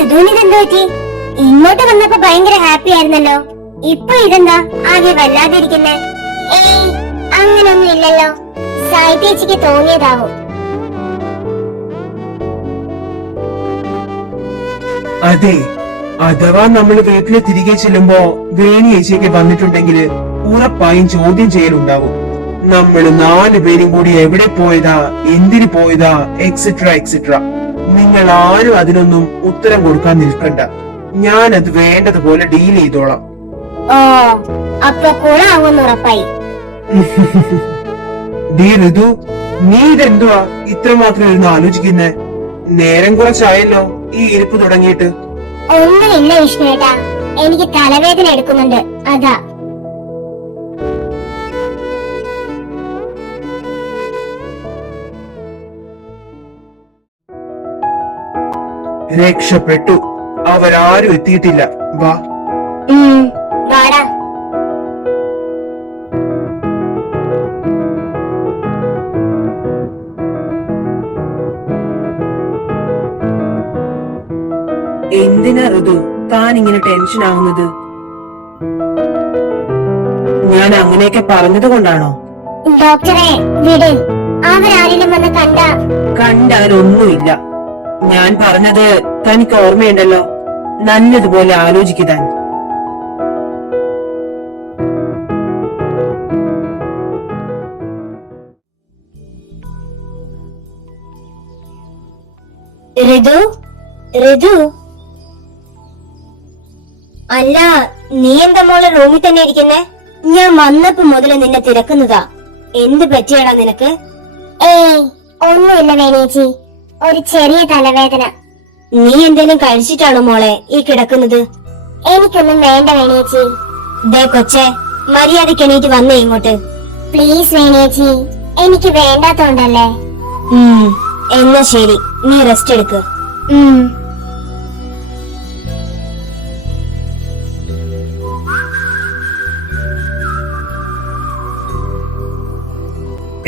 ഋതുവിനിതെന്താ പറ്റി? ഇങ്ങോട്ട് വന്നപ്പോ ഭയങ്കര ഹാപ്പി ആയിരുന്നല്ലോ, ഇപ്പൊ ഇതെന്താ ആകെ വല്ലാതെ ഇരിക്കുന്നേ? ഏയ്, അങ്ങനൊന്നും ഇല്ലല്ലോ. സായി ചേച്ചിക്ക് തോന്നിയതാവും. അതെ, അഥവാ നമ്മള് വീട്ടില് തിരികെ ചെല്ലുമ്പോ വേണി ചേച്ചിയൊക്കെ വന്നിട്ടുണ്ടെങ്കിൽ ഉറപ്പായും ചോദ്യം ചെയ്യലുണ്ടാവും. നമ്മള് 4 പേരും കൂടി എവിടെ പോയതാ, എന്തിനു പോയതാ, എക്സെട്ര എക്സെട്ര. നിങ്ങൾ ആരും അതിനൊന്നും ഉത്തരം കൊടുക്കാൻ നിൽക്കണ്ട. ഞാനത് വേണ്ടതുപോലെ ഡീൽ ചെയ്തോളാം. ഓ, അപ്പൊ കുളാവൂന്ന് ഉറപ്പായി. ഡീ ഋതു, നീ ഇതെന്തുവാ ഇത്രമാത്രം ഇരുന്ന് ആലോചിക്കുന്നേ? നേരം കുറച്ചായല്ലോ ഈ ഇരിപ്പ് തുടങ്ങിയിട്ട്. ഒന്നുമില്ല വിഷ്ണുവേട്ടാ, എനിക്ക് തലവേദന എടുക്കുന്നുണ്ട്, അതാ. രക്ഷപ്പെട്ടു, അവരാരും എത്തിയിട്ടില്ല. വാ. വാടാ. എന്തിനാ ഋതു താൻ ഇങ്ങനെ ടെൻഷൻ ആവുന്നത്? ഞാൻ അങ്ങനെയൊക്കെ പറഞ്ഞത് കൊണ്ടാണോ? ഡോക്ടറെ വിട്, അവരാരെങ്കിലും വന്ന് കണ്ടാലൊന്നുമില്ല. ഞാൻ പറഞ്ഞത് തനിക്ക് ഓർമ്മയുണ്ടല്ലോ, നല്ലതുപോലെ ആലോചിക്കാൻ. ഋതു, ഋതു, അല്ല നീ എന്താ മോളെ റൂമിൽ തന്നെ ഇരിക്കുന്നേ? ഞാൻ വന്നപ്പോ മുതല് നിന്നെ തിരക്കുന്നതാ. എന്ത് പറ്റിയാടാ നിനക്ക്? ഏയ്, ഒന്നുമില്ല വേണേച്ചി, ഒരു ചെറിയ തലവേദന. നീ എന്തേലും കഴിച്ചിട്ടാണോ മോളെ ഈ കിടക്കുന്നത്? എനിക്കൊന്നും വേണ്ട വേണേച്ചി. ദേ കൊച്ചെ, മര്യാദക്ക് എണീറ്റ് വന്നേ ഇങ്ങോട്ട്. പ്ലീസ് വേണേച്ചി, എനിക്ക് വേണ്ടാത്തോണ്ടല്ലേ. എന്നാ ശരി, നീ റെസ്റ്റ് എടുക്ക്.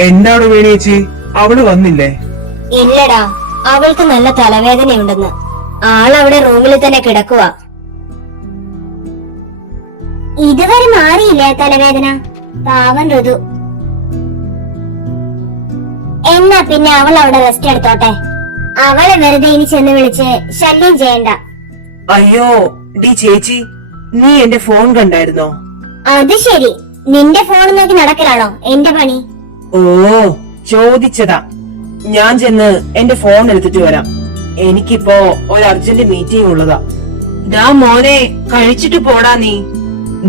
എന്താണ് വേണിയേച്ചി, അവള് വന്നില്ലേ? ഇല്ലടാ, അവൾക്ക് നല്ല തലവേദനയുണ്ടെന്ന്. ആളവിടെ റൂമിൽ തന്നെ കിടക്കുക. ഇതുവരെ മാറിയില്ലേ തലവേദന? പാവം ഋതു. എന്നാ പിന്നെ അവൾ അവിടെ റെസ്റ്റ് എടുത്തോട്ടെ. അവളെ വെറുതെ ഇനി ചെന്ന് വിളിച്ച് ശല്യം ചെയ്യണ്ട. അയ്യോ ഡി ചേച്ചി, നീ എന്റെ ഫോൺ കണ്ടായിരുന്നോ? അത് ശരി, നിന്റെ ഫോൺ നോക്കി നടക്കലാണോ എന്റെ പണി? ഓ, ചോദിച്ചതാ. ഞാൻ ചെന്ന് എന്റെ ഫോൺ എടുത്തിട്ട് വരാം. എനിക്കിപ്പോ ഒരു അർജന്റ് മീറ്റിംഗ് ഉള്ളതാ. ദാ മോനെ, കഴിച്ചിട്ട് പോടാ നീ.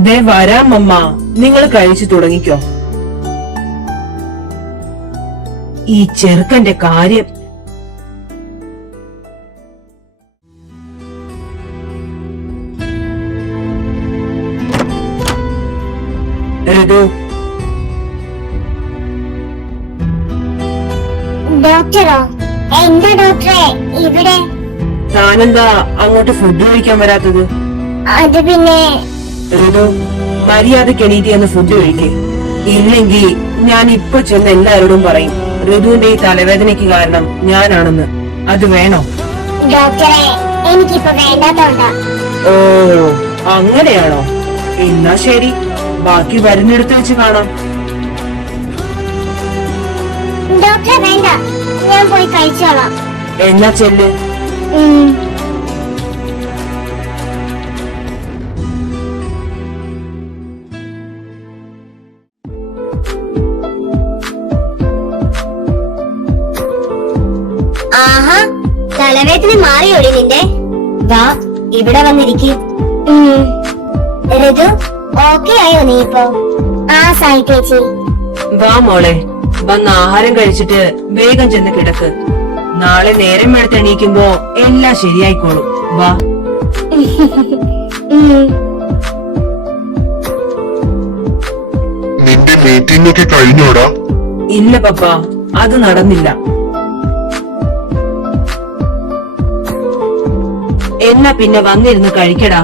ദേ വരാം അമ്മ, നിങ്ങൾ കഴിച്ചു തുടങ്ങിക്കോ. ഈ ചെറുക്കന്റെ കാര്യം. ഋതു, ഡോക്ടറോ? എന്താ ഡോക്ടറെ ഇവിടെ? താനെന്താ അങ്ങോട്ട് ഫുഡ് കഴിക്കാൻ വരാത്തത്? അത് പിന്നെ ഋതു, മര്യാദക്ക് എണീറ്റ് എന്ന് ഫുഡ് കഴിക്കേ. ഇല്ലെങ്കിൽ ഞാൻ ഇപ്പൊ ചെന്ന് എല്ലാവരോടും പറയും ഋതുവിന്റെ ഈ തലവേദനയ്ക്ക് കാരണം ഞാനാണെന്ന്. അത് വേണോ? ഡോക്ടറെ, എനിക്കിപ്പോ വേണ്ടാത്തോണ്ടാ. ഓ, അങ്ങനെയാണോ? എന്നാ ശരി, ബാക്കി വരുന്നിടത്ത് വെച്ച് കാണാം. ഡോക്ടറെ വേണ്ട, ഞാൻ പോയി കഴിച്ചോളാം. എന്നാ ചെല്ല്. ആഹാ, തലവേദന മാറിയോടി നിന്റെ? വാ, ഇവിടെ വന്നിരിക്കും. ഋതു, ഓക്കെ ആയോ നീ ഇപ്പോ? ആ സായി ചേച്ചി. വാ മോളെ, വന്ന് ആഹാരം കഴിച്ചിട്ട് വേഗം ചെന്ന് കിടക്ക്. നാളെ നേരം വെളുത്ത് എണീക്കുമ്പോ എല്ലാം ശരിയായിക്കോളും. വാ. നിന്റെ മീറ്റിംഗ് ഒക്കെ കഴിഞ്ഞോടാ? ഇല്ല പപ്പ, അത് നടന്നില്ല. എന്നാ പിന്നെ വന്നിരുന്ന് കഴിക്കടാ.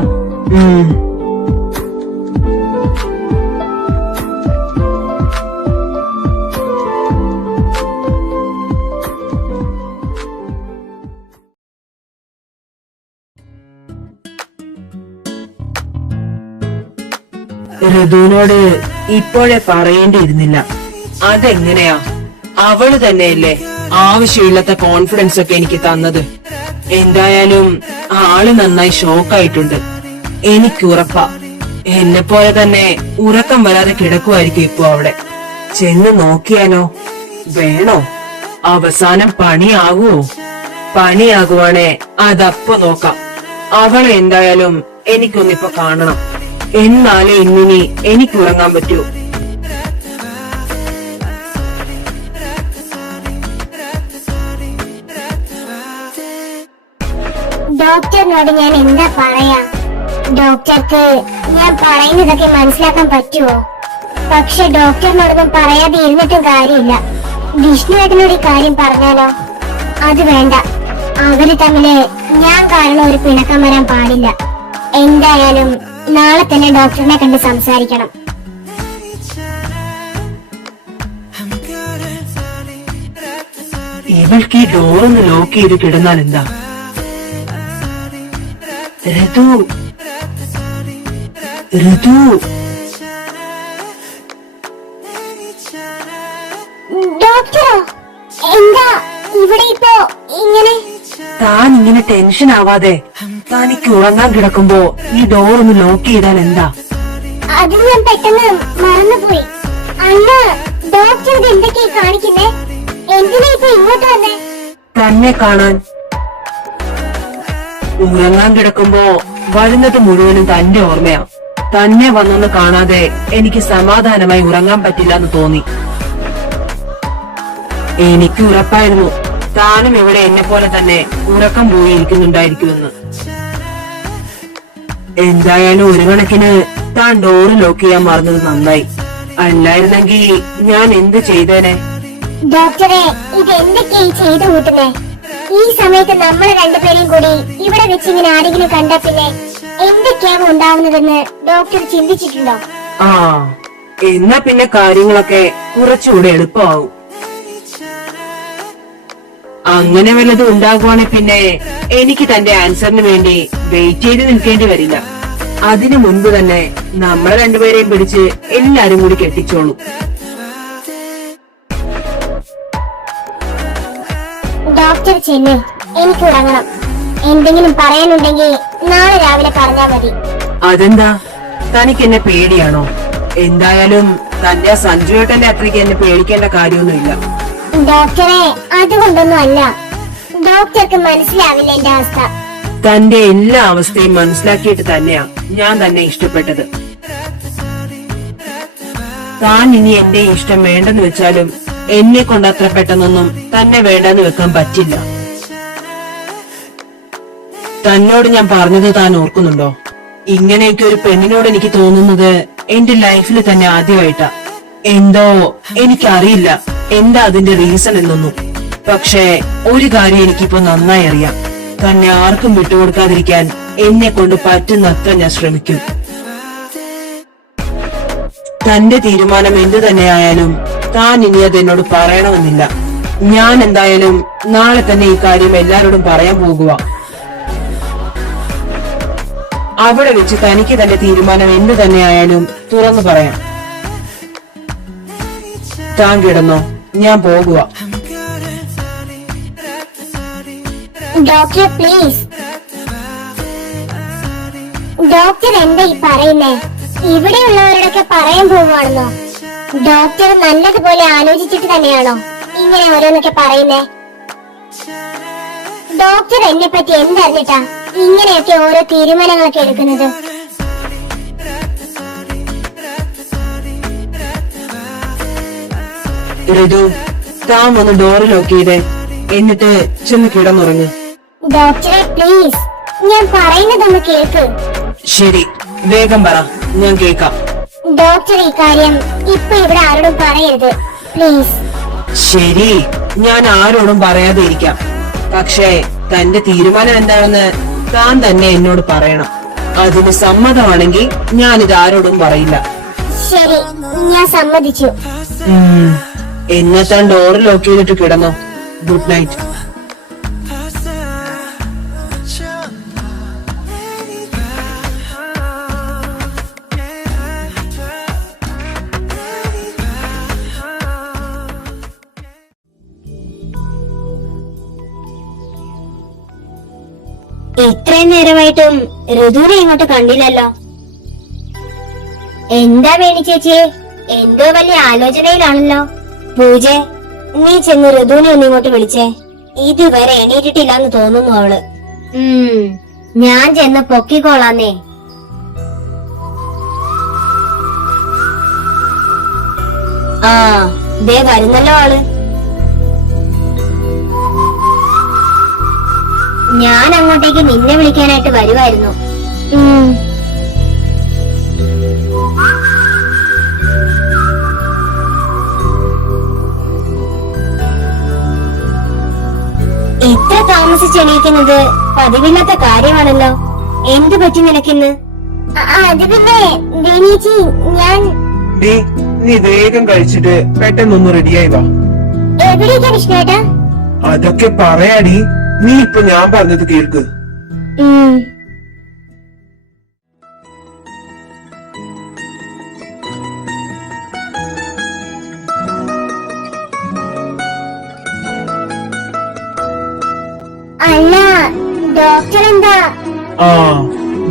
ഋതുവിനോട് ഇപ്പോഴേ പറയേണ്ടിയിരുന്നില്ല. അതെങ്ങനെയാ? അവള് തന്നെയല്ലേ ആവശ്യമില്ലാത്ത കോൺഫിഡൻസ് ഒക്കെ എനിക്ക് തന്നത്. എന്തായാലും ആള് നന്നായി ഷോക്കായിട്ടുണ്ട്. എനിക്ക് ഉറപ്പാ എന്നെ പോലെ തന്നെ ഉറക്കം വരാതെ കിടക്കുമായിരിക്കും ഇപ്പൊ അവിടെ. ചെന്ന് നോക്കിയാലോ? വേണോ? അവസാനം പണിയാകുവോ? പണിയാകുവാണേ അതപ്പോ നോക്കാം. അവളെ എന്തായാലും എനിക്കൊന്നിപ്പോ കാണണം. എന്നാലേ ഇന്നിനി എനിക്ക് ഉറങ്ങാൻ പറ്റൂ. ഡോക്ടറിനോട് ഞാൻ എന്താ പറയാ? ഡോക്ടർക്ക് ഞാൻ പറയുന്നതൊക്കെ മനസ്സിലാക്കാൻ പറ്റുമോ? പക്ഷെ ഡോക്ടറിനോടൊന്നും പറയാതെ ഇരുന്നിട്ടും കാര്യമില്ല. വിഷ്ണുവേട്ടനോട് ഈ കാര്യം പറഞ്ഞാലോ? അത് വേണ്ട. അവര് തമ്മില് ഞാൻ കാരണം ഒരു പിണക്കം വരാൻ പാടില്ല. എന്തായാലും നാളെ തന്നെ ഡോക്ടറിനെ കണ്ട് സംസാരിക്കണം. ഇവൾക്ക് ഈ ഡോറൊന്ന് ലോക്ക് ചെയ്ത് കിടന്നാൽ എന്താ? ഋതു, ഋതു, ഡോക്ടറോ? എന്താ ഇവിടെ ഇപ്പോ ഇങ്ങനെ? താൻ ഇങ്ങനെ ടെൻഷൻ ആവാതെ തനിക്ക് ഉറങ്ങാൻ കിടക്കുമ്പോ ഈ ഡോർ ഒന്ന് ലോക്ക് ചെയ്താൽ എന്താ? അത് ഞാൻ പെട്ടെന്ന് മറന്നുപോയി. അല്ല, ഡോക്ടർ ഇത് എന്തൊക്കെയാ കാണിക്കുന്നേ? എന്തിനാ ഇപ്പൊ ഇങ്ങോട്ട് വന്നേ? തന്നെ കാണാൻ. ഉറങ്ങാൻ കിടക്കുമ്പോ വരുന്നത് മുഴുവനും തന്റെ ഓർമ്മയാ. തന്നെ വന്നൊന്ന് കാണാതെ എനിക്ക് സമാധാനമായി ഉറങ്ങാൻ പറ്റില്ല എന്ന് തോന്നി. എനിക്ക് ഉറപ്പായിരുന്നു താനും ഇവിടെ എന്നെ പോലെ തന്നെ ഉറക്കം പോയിരിക്കുന്നുണ്ടായിരിക്കുമെന്ന്. എന്തായാലും ഒരു കണക്കിന് താൻ ഡോറ് ലോക്ക് ചെയ്യാൻ മറന്നത് നന്നായി. അല്ലായിരുന്നെങ്കിൽ ഞാൻ എന്ത് ചെയ്തേനെ? ഡോക്ടറെ, ഇത് എന്തൊക്കെയായി ചെയ്തു കൂട്ടുന്നേ? ഈ സമയത്ത് നമ്മൾ രണ്ടുപേരെയും കൂടി ഇവിടെ വെച്ച് ഇങ്ങനെ ആരെങ്കിലും കണ്ട പിന്നെ എന്തൊക്കെയാവും ഉണ്ടാവുന്നതെന്ന് ഡോക്ടർ ചിന്തിച്ചിട്ടുണ്ടോ? ആ, എന്നാ പിന്നെ കാര്യങ്ങളൊക്കെ കുറച്ചുകൂടെ എളുപ്പമാവും. അങ്ങനെ വല്ലതും ഉണ്ടാകുവാണെങ്കിൽ പിന്നെ എനിക്ക് തന്റെ ആൻസറിന് വേണ്ടി വെയിറ്റ് ചെയ്ത് നിൽക്കേണ്ടി വരില്ല. അതിനു മുൻപ് തന്നെ നമ്മളെ രണ്ടുപേരെയും പിടിച്ച് എല്ലാരും കൂടി കെട്ടിച്ചോളൂ. ഡോക്ടർ ചെന്ന്, എനിക്ക് ഉറങ്ങണം. എന്തെങ്കിലും പറയാനുണ്ടെങ്കിൽ നാളെ രാവിലെ പറഞ്ഞാ മതി. അതെന്താ, തനിക്ക് എന്നെ പേടിയാണോ? എന്തായാലും തന്റെ സഞ്ജുവേട്ടന്റെ അത്രയ്ക്ക് എന്നെ പേടിക്കേണ്ട കാര്യമൊന്നുമില്ല. ഡോക്ടറെ, അതുകൊണ്ടൊന്നും അല്ല. ഡോക്ടർക്ക് മനസ്സിലാവില്ല എന്റെ അവസ്ഥ. തന്റെ എല്ലാ അവസ്ഥയും മനസ്സിലാക്കിയിട്ട് തന്നെയാ ഞാൻ തന്നെ ഇഷ്ടപ്പെട്ടത്. താൻ ഇനി എന്റെ ഇഷ്ടം വേണ്ടെന്ന് വെച്ചാലും എന്നെ കൊണ്ട് അത്ര പെട്ടെന്നൊന്നും തന്നെ വേണ്ടെന്ന് വെക്കാൻ പറ്റില്ല. തന്നോട് ഞാൻ പറഞ്ഞത് താൻ ഓർക്കുന്നുണ്ടോ? ഇങ്ങനെയൊക്കെ ഒരു പെണ്ണിനോട് എനിക്ക് തോന്നുന്നത് എന്റെ ലൈഫിൽ തന്നെ ആദ്യമായിട്ടാ. എന്തോ എനിക്കറിയില്ല എന്താ അതിന്റെ റീസൺ എന്നൊന്നും. പക്ഷേ ഒരു കാര്യം എനിക്കിപ്പോ നന്നായി അറിയാം. തന്നെ ആർക്കും വിട്ടുകൊടുക്കാതിരിക്കാൻ എന്നെ കൊണ്ട് പറ്റുന്നത്ര ഞാൻ ശ്രമിക്കും. തന്റെ തീരുമാനം എന്തു തന്നെയായാലും താൻ ഇനി അത് എന്നോട് പറയണമെന്നില്ല. ഞാൻ എന്തായാലും നാളെ തന്നെ ഈ കാര്യം എല്ലാരോടും പറയാൻ പോകുക. അവിടെ വെച്ച് തനിക്ക് തന്റെ തീരുമാനം എന്തു തന്നെയായാലും തുറന്നു പറയാം. താൻ കിടന്നോ, ഞാൻ പോകുക. Doctor please. ഡോക്ടർ എന്താ ഈ പറയുന്നേ? ഇവിടെയുള്ളവരോടൊക്കെ പറയാൻ പോവുകയാണെന്നോ? ഡോക്ടർ നല്ലതുപോലെ ആലോചിച്ചിട്ട് തന്നെയാണോ ഇങ്ങനെ ഓരോന്നൊക്കെ പറയുന്നേ? ഡോക്ടർ എന്നെ പറ്റി എന്തറിഞ്ഞിട്ടാ ഇങ്ങനെയൊക്കെ ഓരോ തീരുമാനങ്ങളൊക്കെ എടുക്കുന്നത്? ഋതു, താൻ ഒന്ന് ഡോറ് ലോക്ക് ചെയ്തേ, എന്നിട്ട് ചെന്ന് കിടന്നുറങ്ങ്. ഡോക്ടറെ പ്ലീസ്, ഞാൻ പറയുന്നതൊന്ന് കേൾക്ക്. ശരി, വേഗം പറ, ഞാൻ കേൾക്കാം. ഡോക്ടർ ഈ കാര്യം ഇപ്പൊ ഇവിടെ ആരോടും പറയരുത് പ്ലീസ്. ശരി, ഞാൻ ആരോടും പറയാതെ ഇരിക്കാം. പക്ഷേ തന്റെ തീരുമാനം എന്താണെന്ന് താൻ തന്നെ എന്നോട് പറയണം. അതിന് സമ്മതമാണെങ്കിൽ ഞാനിത് ആരോടും പറയില്ല. ശരി, ഞാൻ സമ്മതിച്ചു. എന്നാ താൻ ഡോറ് ലോക്ക് ചെയ്തിട്ട് കിടന്നോ. Good night. ഇത്രയും നേരമായിട്ടും ഋതുവിനെ ഇങ്ങോട്ട് കണ്ടില്ലല്ലോ. എന്താ വേണി ചേച്ചിയെ, എന്തോ വലിയ ആലോചനയിലാണല്ലോ. പൂജ, നീ ചെന്ന് ഋതുവിനെ ഒന്ന് ഇങ്ങോട്ട് വിളിച്ചേ. ഇതുവരെ എണീറ്റിട്ടില്ലാന്ന് തോന്നുന്നു അവള്. ഞാൻ ചെന്ന് പൊക്കിക്കോളാന്നേ. ആ, ദേ വരുന്നല്ലോ ആള്. ഞാൻ അങ്ങോട്ടേക്ക് നിന്നെ വിളിക്കാനായിട്ട് വരുമായിരുന്നു. ഇത്ര താമസിച്ചെണീക്കുന്നത് പതിവില്ലാത്ത കാര്യമാണല്ലോ. എന്തു പറ്റി നിനക്കിന്ന്? അത് പിന്നെ വേണിയേച്ചി, ഞാൻ ഡീ, നീ വേഗം കഴിച്ചിട്ട് പെട്ടെന്നൊന്ന് റെഡിയായി വാ. എവിടേക്കാ വിഷ്ണുവേട്ടാ? അതൊക്കെ പറയാടി, നീ ഇപ്പൊ ഞാൻ പറഞ്ഞത് കേൾക്ക്. അല്ല, ഡോക്ടർ എന്താ? ആ,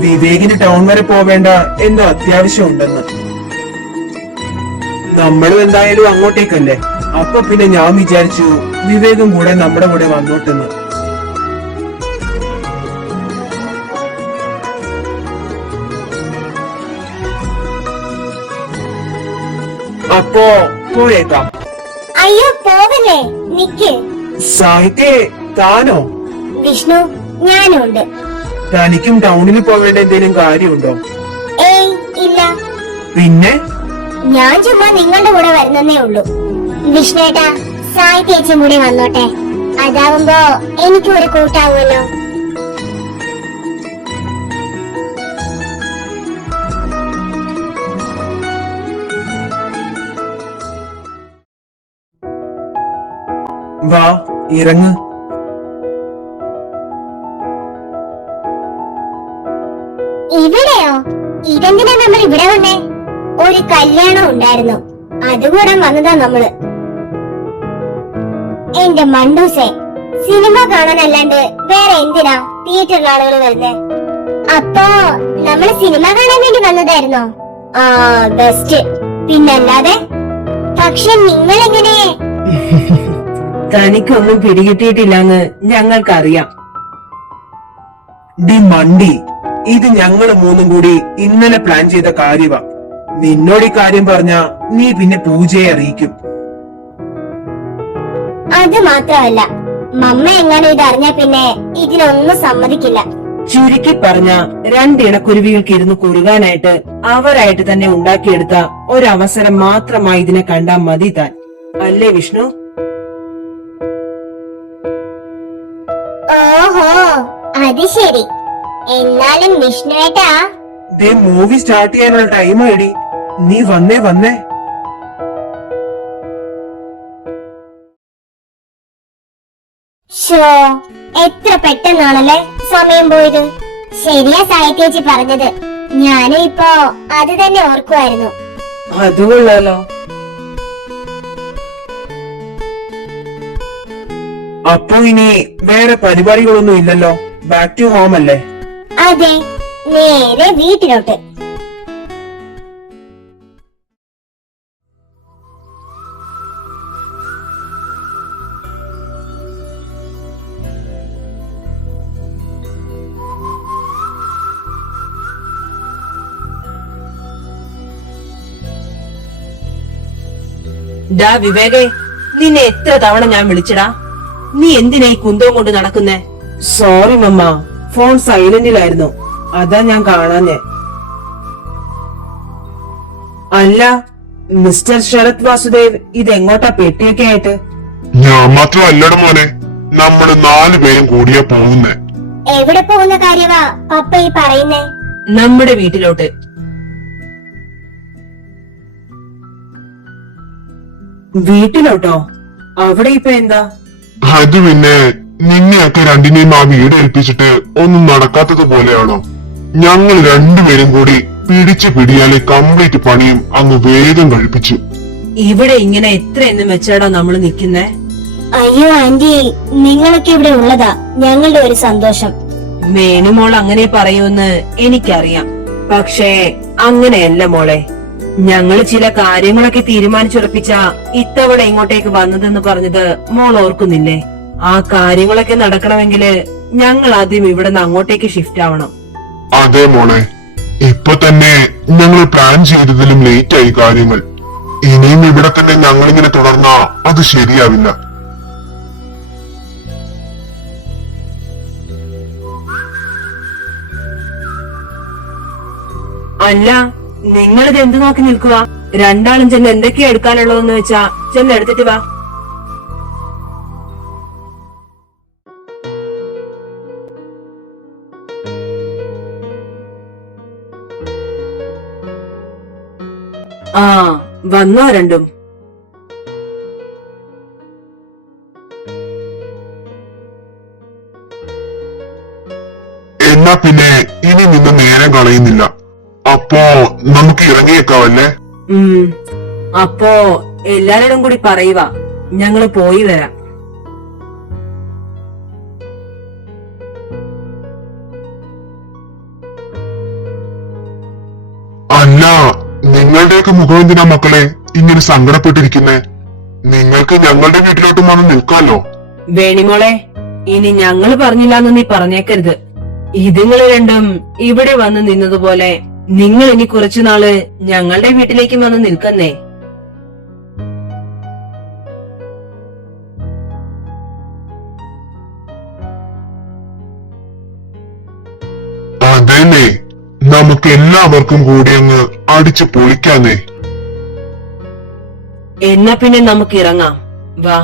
വിവേകിന് ടൗൺ വരെ പോവേണ്ട എന്തോ അത്യാവശ്യം ഉണ്ടെന്ന്. നമ്മളും എന്തായാലും അങ്ങോട്ടേക്കല്ലേ, അപ്പൊ പിന്നെ ഞാൻ വിചാരിച്ചു വിവേകും കൂടെ നമ്മുടെ കൂടെ വന്നോട്ടെന്ന്. അപ്പോ പോയേക്കാം. അയ്യോ പോകല്ലേ, നിക്ക്. സാഹിത്യ, താനോ? വിഷ്ണു, ഞാനും ഉണ്ട്. തനിക്കും ടൗണിൽ പോവേണ്ട എന്തെങ്കിലും കാര്യമുണ്ടോ? ഏയ് ഇല്ല. പിന്നെ ഞാൻ ചുമ്മാ നിങ്ങളുടെ കൂടെ വരുന്നേ ഉള്ളൂ. വിഷ്ണുവേട്ടാ, സാഹിത്യേച്ചിയും കൂടി വന്നോട്ടെ. അതാവുമ്പോ എനിക്കും ഒരു കൂട്ടാവുമല്ലോ. വാ, ഇറങ്ങ്. ഇവിടെയോ? ഇതെന്തിനാ നമ്മൾ ഇവിടെ വന്നേ? ഒരു കല്യാണം ഉണ്ടായിരുന്നു, അതുകൂടാൻ വന്നതാ നമ്മള്. എന്റെ മണ്ടൂസേ, സിനിമ കാണാനല്ലാണ്ട് വേറെ എന്തിനാ തിയേറ്ററിൽ ആളുകൾ വരുന്നേ? അപ്പോ നമ്മള് സിനിമ കാണാൻ വേണ്ടി വന്നതായിരുന്നോ? ആ, ബെസ്റ്റ്. പിന്നല്ലാതെ. പക്ഷെ നിങ്ങളെങ്ങനെ? തനിക്കൊന്നും പിടികിട്ടിയിട്ടില്ലെന്ന് ഞങ്ങൾക്കറിയാം. ഡി മണ്ടി, ഇത് ഞങ്ങള് മൂന്നും കൂടി ഇന്നലെ പ്ലാൻ ചെയ്ത കാര്യമാ. നിന്നോട് ഈ കാര്യം പറഞ്ഞ നീ പിന്നെ പൂജയെ അറിയിക്കും. അത് മാത്രമല്ല, മമ്മ എങ്ങനെ ഇത് അറിഞ്ഞ പിന്നെ ഇതിനൊന്നും സമ്മതിക്കില്ല. ചുരുക്കി പറഞ്ഞ രണ്ടിണക്കുരുവികൾക്ക് ഇരുന്ന് കുറുകാനായിട്ട് അവരായിട്ട് തന്നെ ഉണ്ടാക്കിയെടുത്ത ഒരവസരം മാത്രമായി ഇതിനെ കണ്ടാ മതി താൻ, അല്ലേ വിഷ്ണു? ഓഹോ, അത് ശരി. എന്നാലും വിഷ്ണുവേട്ടാ, ദേ മൂവി സ്റ്റാർട്ട് ചെയ്യാനുള്ള ടൈം ആയിടി. നീ വന്നേ. ഷോ, എത്ര പെട്ടെന്നാണല്ലേ സമയം പോയത്. ശരിയാ സാഹിത്യേച്ചി പറഞ്ഞത്. ഞാനും ഇപ്പോ അത് തന്നെ ഓർക്കുമായിരുന്നു. അതുകൊള്ളാലോ. അപ്പൊ ഇനി വേറെ പരിപാടികളൊന്നും ഇല്ലല്ലോ, ബാക്ക് ടു ഹോം അല്ലേ? അതെ, നേരെ വീട്ടിലോട്ട്. ഡാ വിവേകേ, നിന്നെ എത്ര തവണ ഞാൻ വിളിച്ചടാ? നീ എന്തിനാ ഈ കുന്തവും കൊണ്ട് നടക്കുന്നേ? സോറി മമ്മ, ഫോൺ സൈലന്റിലായിരുന്നു, അതാ ഞാൻ കാണാഞ്ഞേ. അല്ല മിസ്റ്റർ ശരത് വാസുദേവ്, ഇതെങ്ങോട്ടാ പെട്ടിയൊക്കെ ആയിട്ട്? ഞാൻ മാത്രമല്ലട മോനെ, നമ്മള് 4 പേരും കൂടിയാ പോകുന്നേ. എവിടെ പോകുന്ന കാര്യമാ പപ്പ ഈ പറയുന്നേ? നമ്മുടെ വീട്ടിലോട്ട്. വീട്ടിലോട്ടോ? അവിടെ ഇപ്പൊ എന്താ? അത് പിന്നെ നിന്നെയൊക്കെ രണ്ടിനെയും ആ വീട് ഏൽപ്പിച്ചിട്ട് ഒന്നും നടക്കാത്തത് പോലെയാണോ? ഞങ്ങൾ 2 പേരും കൂടി പിടിച്ചു പിടിയാലെ കംപ്ലീറ്റ് പണിയും അങ്ങ് വേഗം കഴിപ്പിച്ചു. ഇവിടെ ഇങ്ങനെ എത്ര എന്ന് വെച്ചാടാ നമ്മള് നിക്കുന്നേ? അയ്യോ ആന്റി, നിങ്ങളൊക്കെ ഇവിടെ ഉള്ളതാ ഞങ്ങളുടെ ഒരു സന്തോഷം. വേണുമോൾ അങ്ങനെ പറയൂന്ന് എനിക്കറിയാം. പക്ഷേ അങ്ങനെയല്ല മോളെ. ഞങ്ങള് ചില കാര്യങ്ങളൊക്കെ തീരുമാനിച്ചുറപ്പിച്ച ഇത്തവണ ഇങ്ങോട്ടേക്ക് വന്നതെന്ന് പറഞ്ഞത് മോൾ ഓർക്കുന്നില്ലേ? ആ കാര്യങ്ങളൊക്കെ നടക്കണമെങ്കില് ഞങ്ങൾ ആദ്യം ഇവിടെ നിന്ന് അങ്ങോട്ടേക്ക് ഷിഫ്റ്റ് ആവണം. അതെ മോളെ, ഇപ്പൊ തന്നെ ഞങ്ങൾ പ്ലാൻ ചെയ്തതിലും ലേറ്റ് ആയി കാര്യങ്ങൾ. ഇനിയും ഇവിടെ തന്നെ ഞങ്ങളിങ്ങനെ തുടർന്നാ അത് ശരിയാവില്ല. അല്ല, നിങ്ങളിത് എന്ത് നോക്കി നിൽക്കുക? രണ്ടാളും ചെന്ന് എന്തൊക്കെയാ എടുക്കാനുള്ളതെന്ന് വെച്ചാ ചെന്ന് എടുത്തിട്ട് വാ. ആ, വന്നോ രണ്ടും? എന്നാ പിന്നെ ഇനി നിന്ന് നേരം കളയുന്നില്ല. അപ്പോ നമുക്ക് ഇറങ്ങിയേക്കാവല്ലേ? അപ്പോ എല്ലാരോടും കൂടി പറയുക, ഞങ്ങള് പോയി വരാം. അല്ല, നിങ്ങളുടെയൊക്കെ മുഖം എന്തിനാ മക്കളെ ഇങ്ങനെ സങ്കടപ്പെട്ടിരിക്കുന്നേ? നിങ്ങൾക്ക് ഞങ്ങളുടെ വീട്ടിലോട്ടും വന്ന് നിൽക്കാമല്ലോ. വേണിമോളെ, ഇനി ഞങ്ങള് പറഞ്ഞില്ലാന്ന് നീ പറഞ്ഞേക്കരുത്. ഇതുങ്ങള് രണ്ടും ഇവിടെ വന്ന് നിന്നതുപോലെ നിങ്ങൾ ഇനി കുറച്ചുനാള് ഞങ്ങളുടെ വീട്ടിലേക്ക് വന്ന് നിൽക്കുന്നേ. അതേന്നെ, നമുക്ക് എല്ലാവർക്കും കൂടി അങ്ങ് അടിച്ചു പൊളിക്കാന്നേ. എന്നാ പിന്നെ നമുക്ക് ഇറങ്ങാം, വാ.